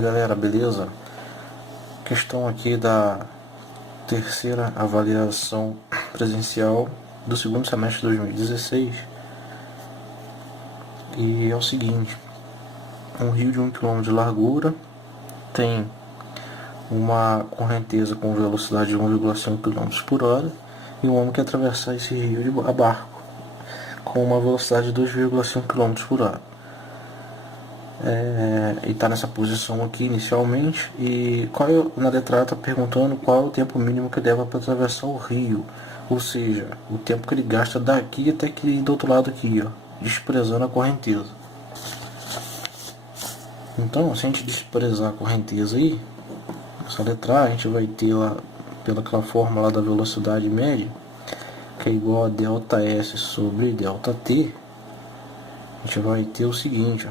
Galera, beleza? Questão aqui da terceira avaliação presencial do segundo semestre de 2016. E é o seguinte: um rio de 1 km de largura tem uma correnteza com velocidade de 1,5 km por hora e um homem que atravessar esse rio a barco com uma velocidade de 2,5 km por hora. E está nessa posição aqui inicialmente. E na letra A está perguntando qual é o tempo mínimo que leva para atravessar o rio, ou seja, o tempo que ele gasta daqui até que do outro lado aqui, ó, desprezando a correnteza. Então, se a gente desprezar a correnteza aí, essa letra A, a gente vai ter lá pelaquela fórmula lá da velocidade média, que é igual a delta S sobre delta T. A gente vai ter o seguinte, ó.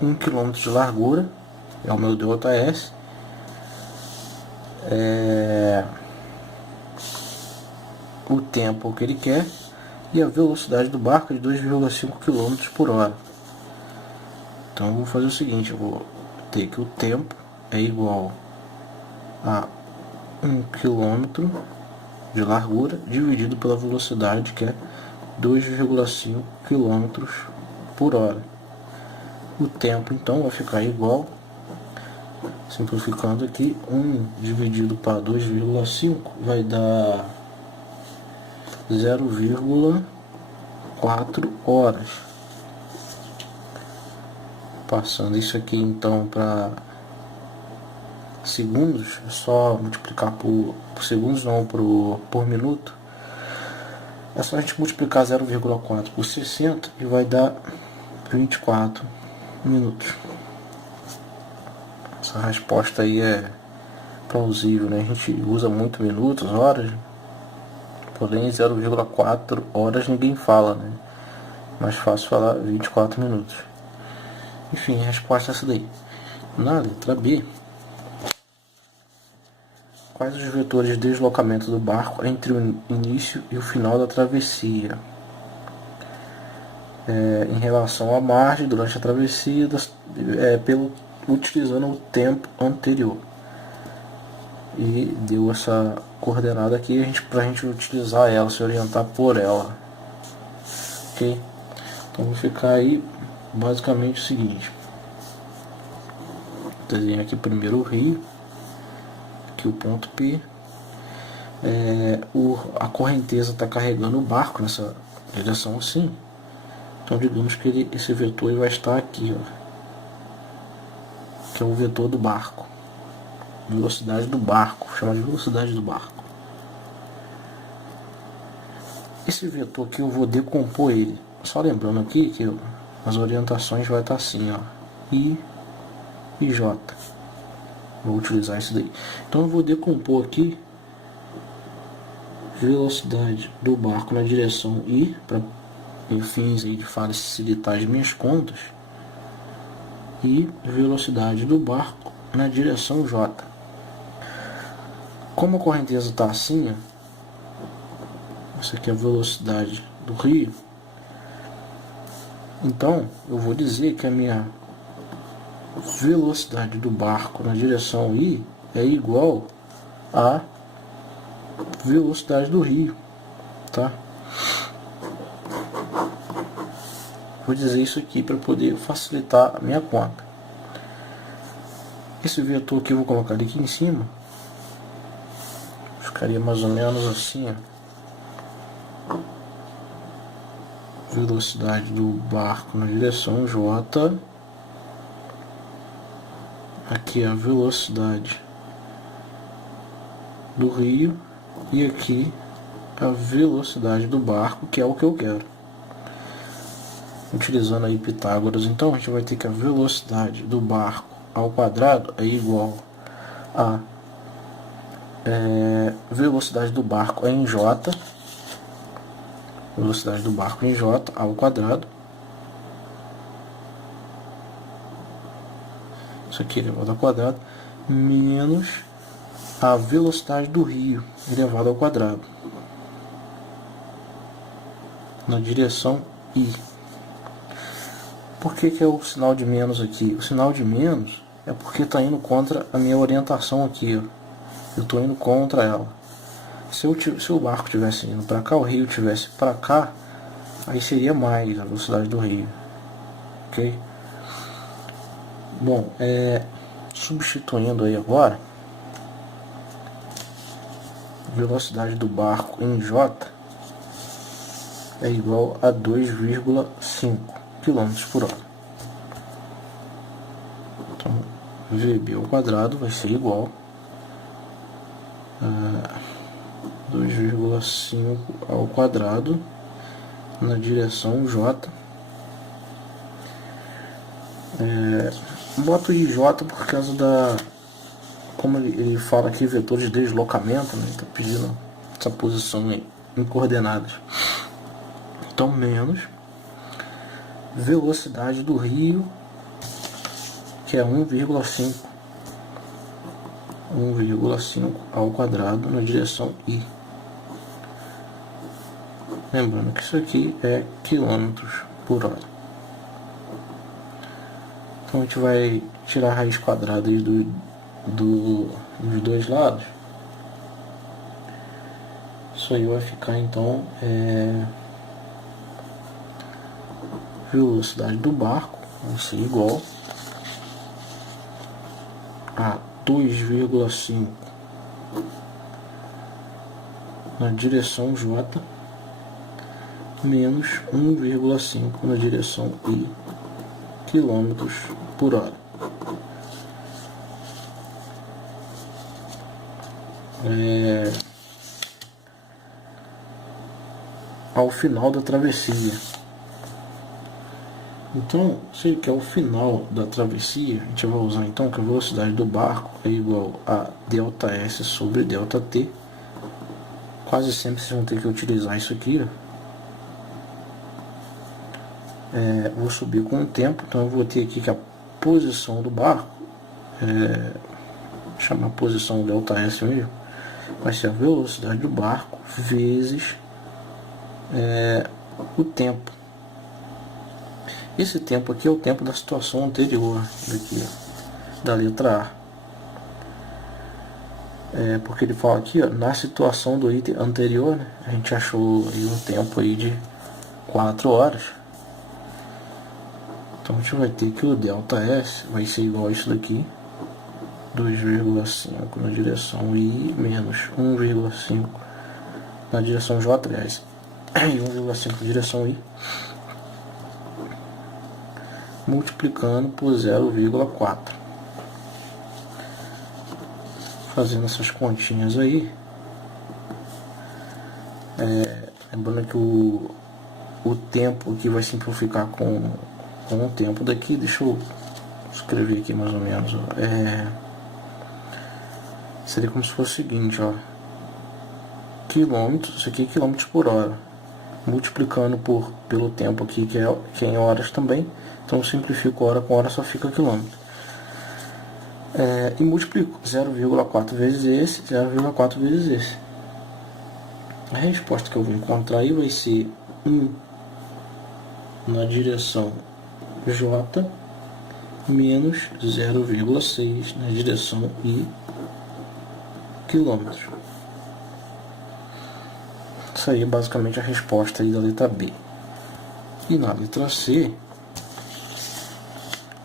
1 km de largura é o meu delta S, o tempo que ele quer e a velocidade do barco é de 2,5 km por hora. Então eu vou fazer o seguinte: eu vou ter que o tempo é igual a 1 km de largura dividido pela velocidade, que é 2,5 km por hora. O tempo então vai ficar igual, simplificando aqui, 1 dividido para 2,5 vai dar 0,4 horas. Passando isso aqui então para segundos, é só multiplicar por segundos, não por minuto. É só a gente multiplicar 0,4 por 60 e vai dar 24 minutos. Essa resposta aí é plausível, né? A gente usa muito minutos, horas, porém 0,4 horas ninguém fala, né? Mais fácil falar 24 minutos. Enfim, a resposta é essa daí. Na letra B, quais os vetores de deslocamento do barco entre o início e o final da travessia? Em relação à margem durante a travessia, utilizando o tempo anterior. E deu essa coordenada aqui para a gente utilizar ela, se orientar por ela. Ok? Então vou ficar aí basicamente o seguinte: desenho aqui primeiro o rio, aqui o ponto P. A correnteza está carregando o barco nessa direção assim. Então digamos que esse vetor vai estar aqui, ó, que é o vetor do barco, velocidade do barco, chama de velocidade do barco. Esse vetor aqui eu vou decompor ele, só lembrando aqui que as orientações vai estar assim, ó, I e J. Vou utilizar isso daí. Então eu vou decompor aqui velocidade do barco na direção I, para fins aí de facilitar as minhas contas, e velocidade do barco na direção J. Como a correnteza está assim, ó, essa aqui é a velocidade do rio, então eu vou dizer que a minha velocidade do barco na direção I é igual a velocidade do rio, tá? Vou dizer isso aqui para poder facilitar a minha conta. Esse vetor que eu vou colocar aqui em cima ficaria mais ou menos assim, ó. Velocidade do barco na direção J. Aqui é a velocidade do rio e aqui a velocidade do barco, que é o que eu quero. Utilizando aí Pitágoras, então a gente vai ter que a velocidade do barco ao quadrado é igual a velocidade do barco em J, velocidade do barco em J ao quadrado. Isso aqui elevado ao quadrado, menos a velocidade do rio elevado ao quadrado na direção I. Por que é o sinal de menos aqui? O sinal de menos é porque está indo contra a minha orientação aqui, ó. Eu estou indo contra ela. Se o barco estivesse indo para cá, o rio estivesse para cá, aí seria mais a velocidade do rio. Ok? Bom, substituindo aí agora, velocidade do barco em J é igual a 2,5 km por hora. Então, VB ao quadrado vai ser igual a 2,5 ao quadrado na direção J. Boto IJ por causa da... Como ele fala aqui, vetor de deslocamento, né? Está pedindo essa posição em coordenadas. Então, menos velocidade do rio, que é 1,5 ao quadrado na direção I. Lembrando que isso aqui é quilômetros por hora. Então a gente vai tirar a raiz quadrada aí dos dois lados. Isso aí vai ficar então velocidade do barco vai ser igual a 2,5 na direção J menos 1,5 na direção I quilômetros por hora. Ao final da travessia. Então, se que é o final da travessia, a gente vai usar então que a velocidade do barco é igual a ΔS sobre ΔT. Quase sempre vocês vão ter que utilizar isso aqui, ó. Vou subir com o tempo, então eu vou ter aqui que a posição do barco, chamar a posição ΔS mesmo, vai ser a velocidade do barco vezes o tempo. Esse tempo aqui é o tempo da situação anterior, daqui, da letra A. Porque ele fala aqui, ó, na situação do item anterior, né, a gente achou aí um tempo aí de 4 horas. Então a gente vai ter que o ΔS vai ser igual a isso daqui, 2,5 na direção I menos 1,5 na direção J, aliás, e 1,5 na direção I, multiplicando por 0,4. Fazendo essas continhas aí, lembrando que o tempo aqui vai simplificar com o tempo daqui. Deixa eu escrever aqui mais ou menos, ó. Seria como se fosse o seguinte, ó, quilômetros, isso aqui é quilômetros por hora, multiplicando pelo tempo aqui, que é em horas também. Então eu simplifico hora com hora, só fica quilômetro. E multiplico 0,4 vezes esse, 0,4 vezes esse. A resposta que eu vou encontrar aí vai ser 1 na direção J menos 0,6 na direção I quilômetros. Isso aí é basicamente a resposta aí da letra B. E na letra C,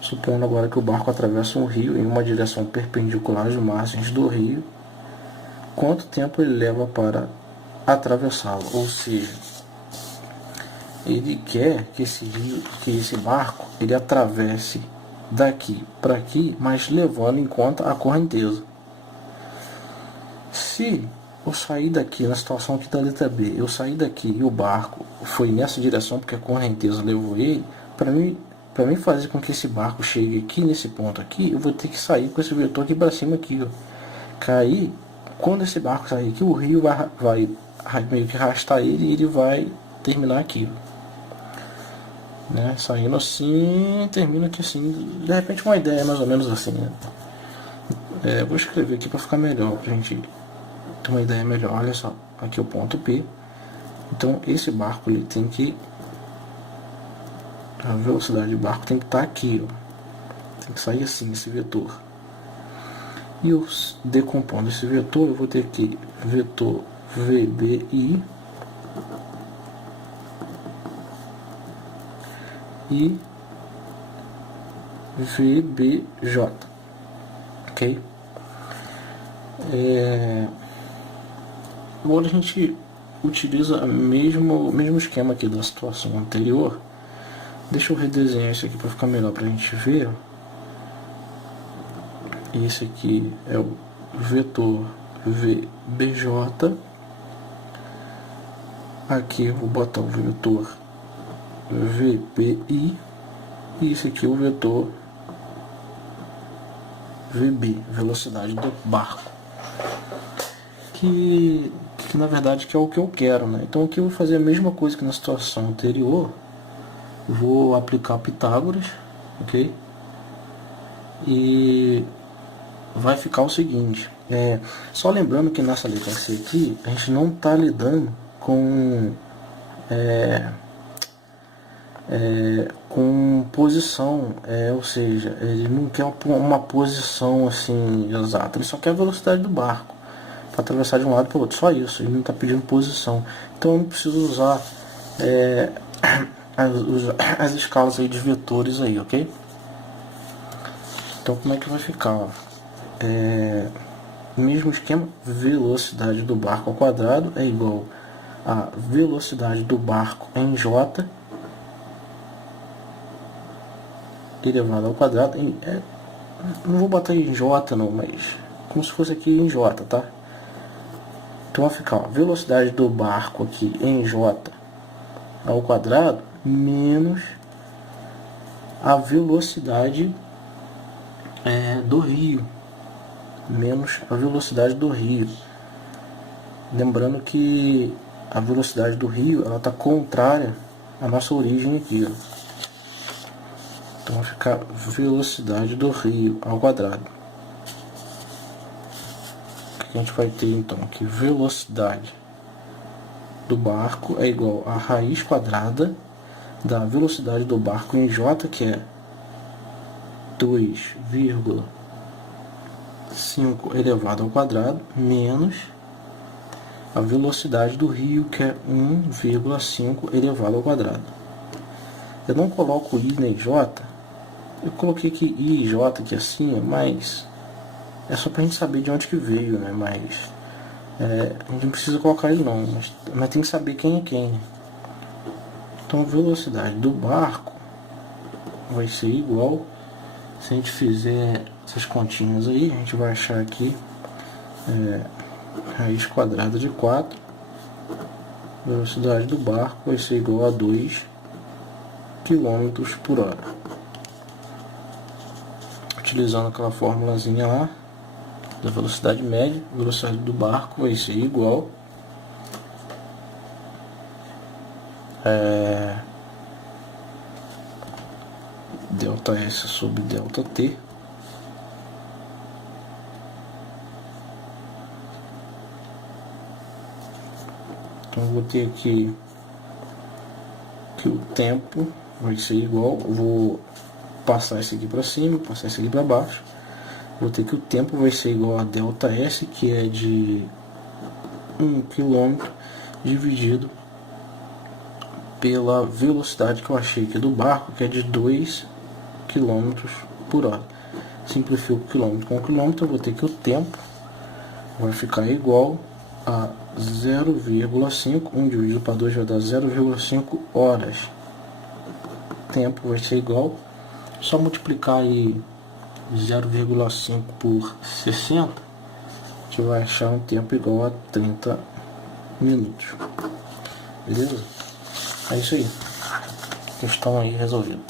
supondo agora que o barco atravessa um rio em uma direção perpendicular às margens do rio, quanto tempo ele leva para atravessá-lo? Ou seja, ele quer que esse barco ele atravesse daqui para aqui, mas levando em conta a correnteza. Se eu sair daqui, na situação aqui da letra B, eu sair daqui e o barco foi nessa direção porque a correnteza levou ele, para mim fazer com que esse barco chegue aqui nesse ponto aqui, eu vou ter que sair com esse vetor aqui para cima aqui, ó. Cair, quando esse barco sair aqui, o rio vai meio que arrastar ele e ele vai terminar aqui, ó, né? Saindo assim, termina aqui assim. De repente uma ideia mais ou menos assim, né? Vou escrever aqui para ficar melhor, pra gente ter uma ideia melhor. Olha só, aqui é o ponto P. Então esse barco ele tem que A velocidade do barco tem que estar aqui, ó. Tem que sair assim, esse vetor. E eu decompondo esse vetor, eu vou ter aqui vetor VBI e VBJ, ok? Agora a gente utiliza o mesmo esquema aqui da situação anterior. Deixa eu redesenhar isso aqui para ficar melhor para a gente ver. Esse aqui é o vetor VBJ. Aqui eu vou botar o vetor VBI. E esse aqui é o vetor VB, velocidade do barco. Que na verdade que é o que eu quero, né? Então aqui eu vou fazer a mesma coisa que na situação anterior. Vou aplicar Pitágoras, ok? E vai ficar o seguinte, só lembrando que nessa letra C aqui, a gente não está lidando com com posição, ou seja, ele não quer uma posição assim exata, ele só quer a velocidade do barco para atravessar de um lado para o outro, só isso, ele não está pedindo posição. Então eu não preciso usar as escalas aí de vetores aí, ok? Então como é que vai ficar? Mesmo esquema, velocidade do barco ao quadrado é igual a velocidade do barco em J elevado ao quadrado. Não vou botar em J não, mas como se fosse aqui em J, tá? Então vai ficar, ó, velocidade do barco aqui em J ao quadrado menos a velocidade do rio, menos a velocidade do rio. Lembrando que a velocidade do rio ela está contrária à nossa origem aqui, ó. Então vai ficar velocidade do rio ao quadrado. O que a gente vai ter então? Que velocidade do barco é igual a raiz quadrada da velocidade do barco em J, que é 2,5 elevado ao quadrado, menos a velocidade do rio, que é 1,5 elevado ao quadrado. Eu não coloco I nem J, eu coloquei aqui I e J aqui assim, mas é só pra gente saber de onde que veio, né? Mas a gente não precisa colocar ele não, mas tem que saber quem é quem. Então a velocidade do barco vai ser igual, se a gente fizer essas continhas aí, a gente vai achar aqui raiz quadrada de 4, velocidade do barco vai ser igual a 2 km por hora. Utilizando aquela formulazinha lá da velocidade média, a velocidade do barco vai ser igual delta S sobre delta T então eu vou ter aqui que o tempo vai ser igual, eu vou passar isso aqui para cima, passar isso aqui para baixo, vou ter que o tempo vai ser igual a delta S, que é de 1 km dividido pela velocidade que eu achei aqui do barco, que é de 2 km por hora. Simplifico quilômetro com quilômetro, eu vou ter que o tempo vai ficar igual a 0,5, 1 dividido para 2 vai dar 0,5 horas. Tempo vai ser igual, só multiplicar aí 0,5 por 60, a gente vai achar um tempo igual a 30 minutos. Beleza? É isso aí. Questão aí resolvida.